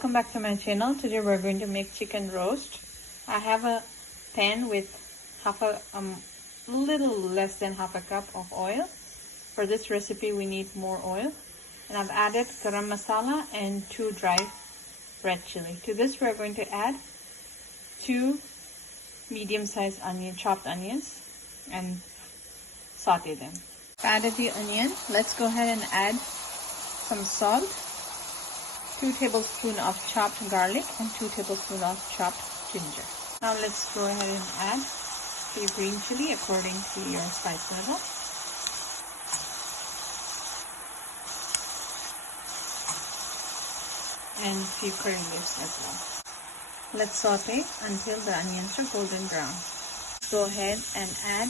Welcome back to my channel. Today we're going to make chicken roast. I have a pan with little less than half a cup of oil. For this recipe we need more oil, and I've added garam masala and 2 dry red chili. To this we're going to add 2 medium-sized chopped onions and saute them. I've added the onion. Let's go ahead and add some salt, 2 tablespoons of chopped garlic, and 2 tablespoons of chopped ginger. Now let's go ahead and add the green chili according to your spice level. And a few curry leaves as well. Let's saute until the onions are golden brown. Go ahead and add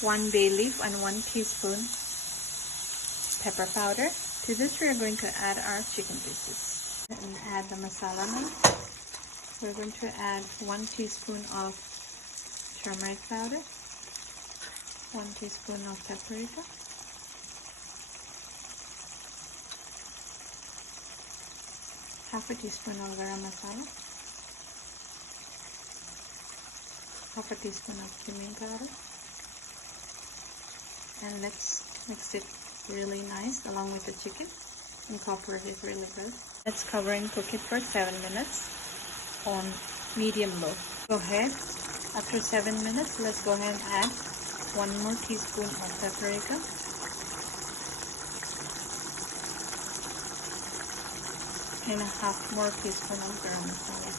1 bay leaf and 1 teaspoon pepper powder. To this we are going to add our chicken pieces. And add the masala now. We're going to add 1 teaspoon of turmeric powder, 1 teaspoon of paprika, half a teaspoon of garam masala, half a teaspoon of cumin powder, and let's mix it really nice along with the chicken. Incorporate it really good. Let's cover and cook it for 7 minutes on medium low. Go ahead. After 7 minutes, let's go ahead and add 1 more teaspoon of paprika, and a half more teaspoon of garam masala.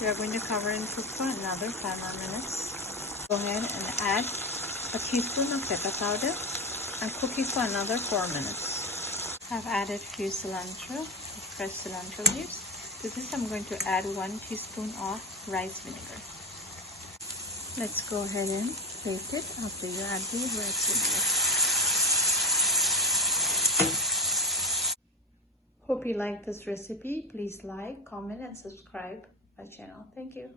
We are going to cover and cook for another 5 more minutes. Go ahead and add a teaspoon of pepper powder and cook it for another 4 minutes. I've added few cilantro, fresh cilantro leaves. To this I'm going to add 1 teaspoon of rice vinegar. Let's go ahead and plate it after you add the rice vinegar. Hope you like this recipe. Please like, comment and subscribe my channel. Thank you.